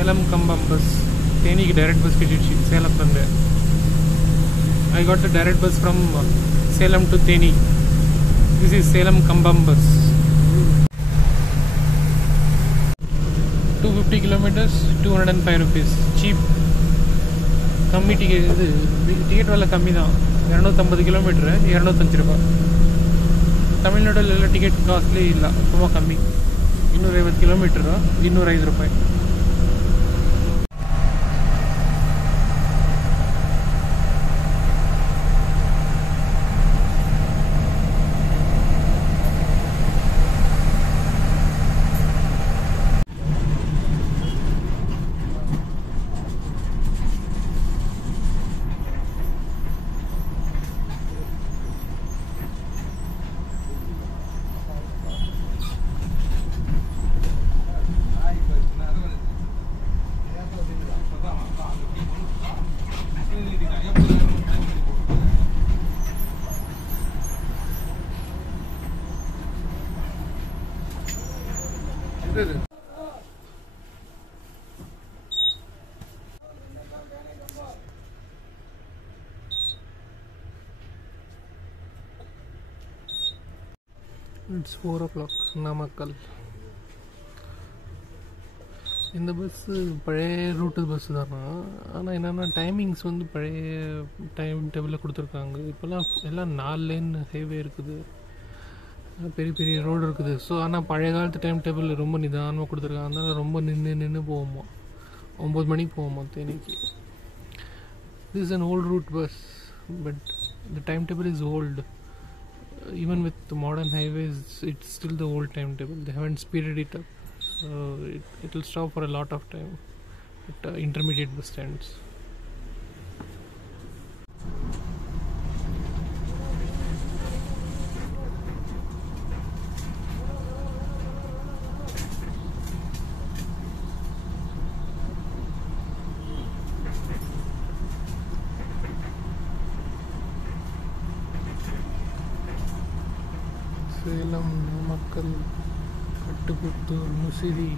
Salem Kambam bus. Theni ki direct bus kichichi Salem lande. I got the direct bus from Salem to Theni. This is Salem Kambam bus. 250 kilometers, 205 rupees. Cheap. கம்மி ticket. இது ticket விலை கம்மி தான். 250 kilometre 205 ரூபா. தமிழ்நாட்டில் எல்லாம் ticket costly இல்லை, ரொம்ப கம்மி. 250 கிலோமீட்டர் 205 ரூபாய். It's 4 o'clock. நாமக்கல். இந்த பஸ்ஸு பழைய ரூட்டு பஸ்ஸு தானா, ஆனால் என்னென்னா டைமிங்ஸ் வந்து பழைய டைம் டேபிளில் கொடுத்துருக்காங்க. இப்போல்லாம் எல்லாம் 4 லேன் ஹைவே இருக்குது, பெரிய பெரிய ரோடு இருக்குது. ஸோ ஆனால் பழைய காலத்து டைம் டேபிள் ரொம்ப நிதானமாக கொடுத்துருக்காங்க. அதனால் ரொம்ப நின்று போவோமா, 9 மணிக்கு போவோமா தேனிக்கு. This is an old route bus, but the timetable is old. Even with the modern highways, it's still the old timetable. They haven't speeded it up, so it will stop for a lot of time at intermediate bus stands. Salem, Namakkal, Kattuputhur, Musiri.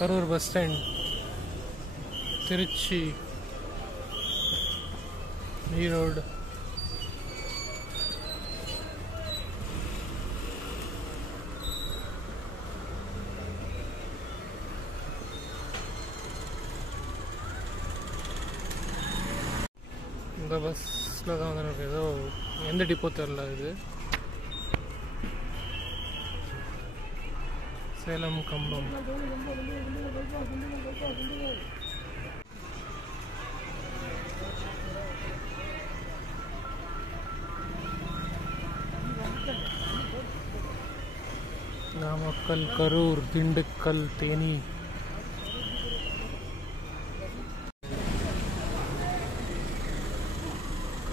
Karur bus stand, Trichy, Erode. இந்த பஸ்ஸில் தான் வந்து ஏதோ எந்த depot தெரில. இது Salem Cumbum. Namakkal, Karur, Dindigul, Theni.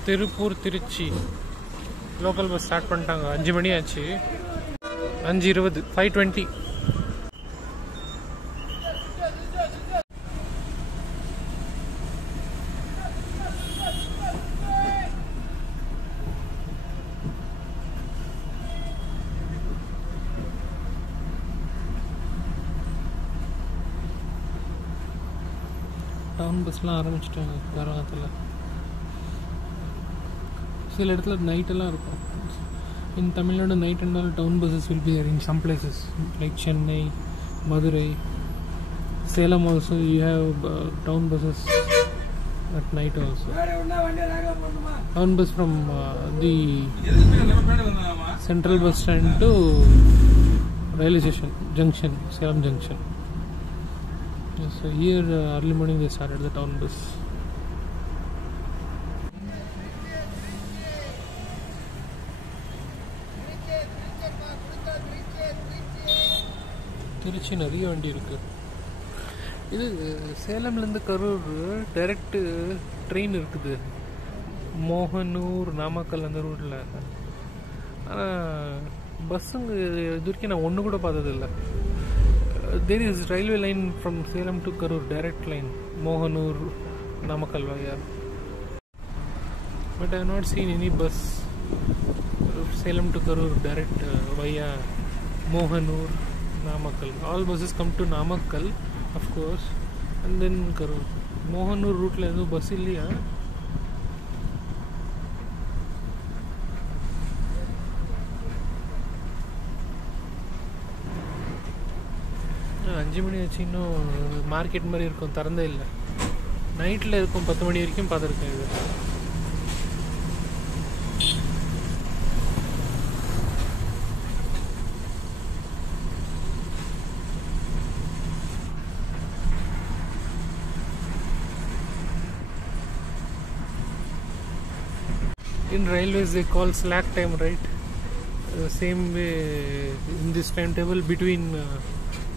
Tiruppur, Trichy. Local bus start பண்ணிட்டாங்க. 5 மணி ஆச்சு. 5:20, 5:20. டவுன் பஸ்லாம் ஆரம்பிச்சிட்டாங்க கரகத்தில். சில இடத்துல நைட்டெல்லாம் இருக்கும். In Tamil Nadu, night and all town buses will be there in some places like Chennai, Madurai, Salem. Also you have town buses at night also. Town bus from the central bus stand to railway station junction, Salem junction. Yes, so here early morning they started the town bus. Trichy நிறைய வண்டி இருக்கு. இது சேலம்லேருந்து Karur direct train இருக்குது, மோகனூர் நாமக்கல் அந்த ரூட்டில். ஆனால் பஸ்ஸுங்க இது வரைக்கும் நான் ஒன்று கூட பார்த்ததில்லை. There is railway line from Salem to Karur, direct line Mohanur Namakkal வழியா. But I have not seen any bus Salem to Karur direct via Mohanur, Namakkal. All buses come to Namakkal, of course, and then Karur. Mohanur route la edho bus illiya. அஞ்சு மணி ஆச்சு, இன்னும் market மாதிரி இருக்கும், திறந்தே இல்லை. நைட்டில் இருக்கும், 10 மணி வரைக்கும் பார்த்துருக்கேன். இது in railways they call slack time, right? Same way in this timetable between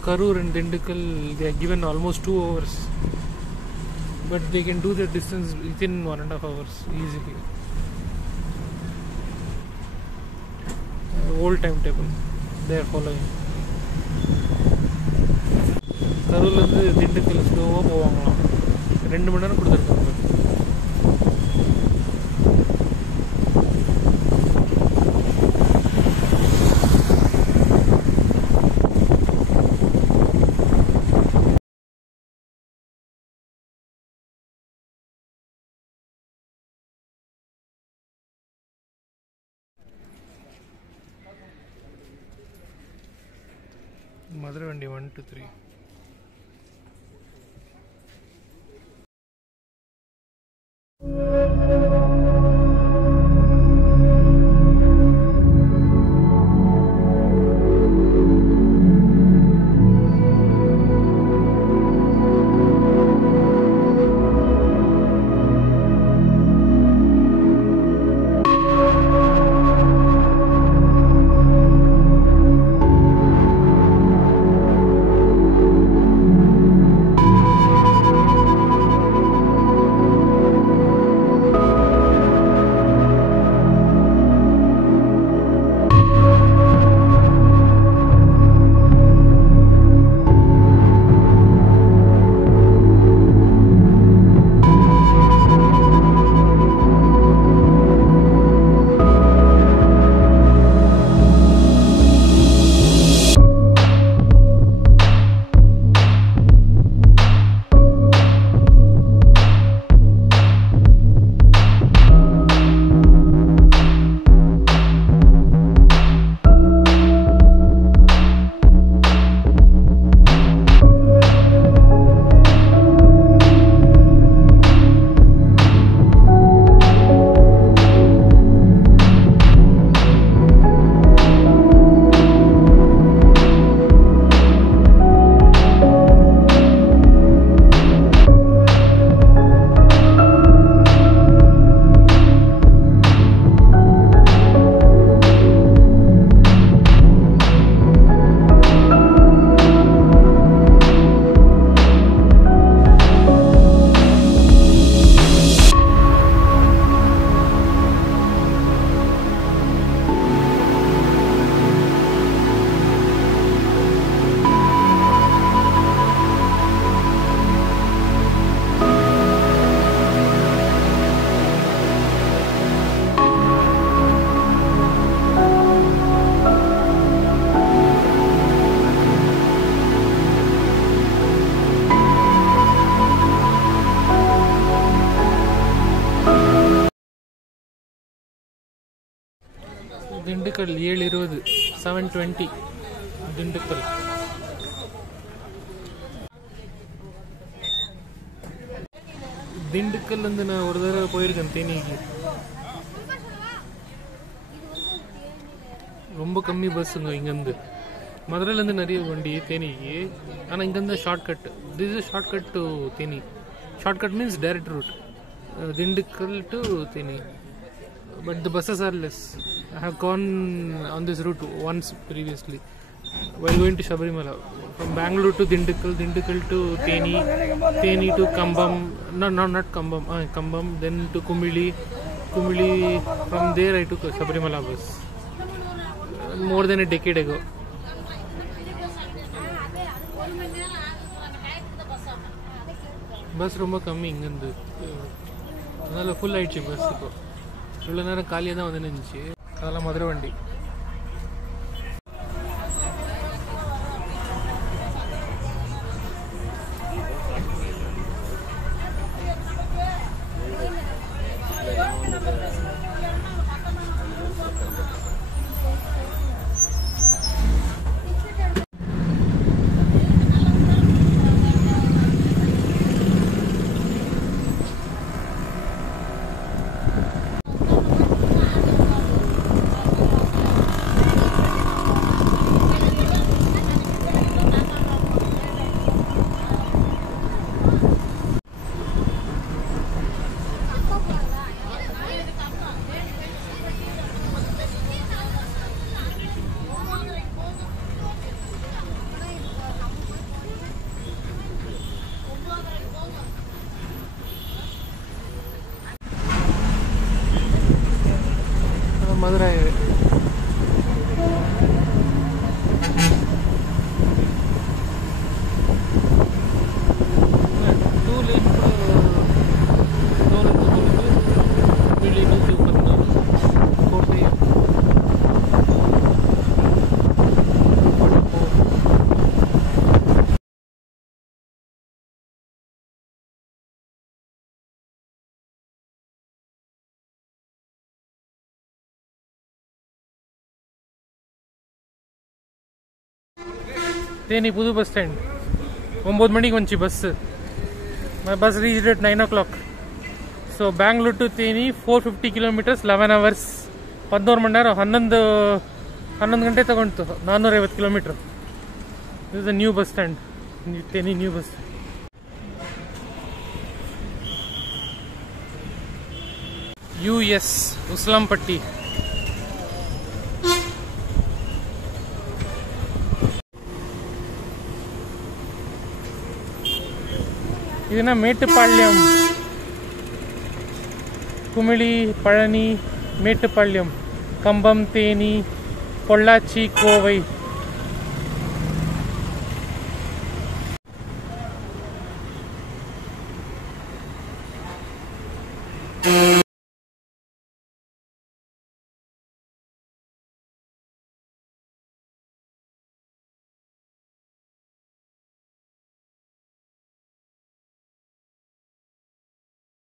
Karur and Dindigul they are given almost 2 hours, but they can do the distance within 1.5 hours easily. Old timetable they are following. Karur இருந்து Dindigul ஸ்லோவாக போவாங்களாம், 2 மணி நேரம் கொடுத்துருக்காங்க. மதுரை வண்டி 1 to 3. Dindigul 7:20 7:20 Dindigul. திண்டுக்கல்லேருந்து நான் ஒரு தடவை போயிருக்கேன் தேனிக்கு. ரொம்ப கம்மி பஸ்ஸுங்க இங்கேருந்து. மதுரையிலேருந்து நிறைய வண்டி தேனிக்கு, ஆனால் இங்கேருந்து shortcut. This is shortcut to Theni. Shortcut means direct route Dindigul to Theni. But the buses are less. I have gone on this route once previously. while going to Sabarimala. From Bangalore to Dindigul, Dindigul to Theni, Theni to Kambam, not Kambam, Kambam, then to Kumili, Kumili. From there I took a Sabarimala bus. More than a decade ago. Bus ரொம்ப கம்மி இங்கேருந்து, அதனால் full ஆகிடுச்சு bus. இப்போ இவ்வளோ நேரம் காலியாக தான் வந்து நின்றுச்சு. அதெல்லாம் மதுரை வண்டி. மதுரை தேனி புது பஸ் ஸ்டாண்ட். 9 மணிக்கு வந்துச்சு bus. My bus reached at 9 o'clock. So Bangalore to Theni 450 kilometers 11 hours. 11 ಮಣಿ நேரம் 11 ಗಂಟೆ ತಗೊಂತು. 450 kilometers. This is a new bus stand, Theni new bus. US Usilampatti. இதுனா மேட்டுப்பாளையம், குமிளி, பழனி, மேட்டுப்பாளையம், கம்பம், தேனி, பொள்ளாச்சி, கோவை.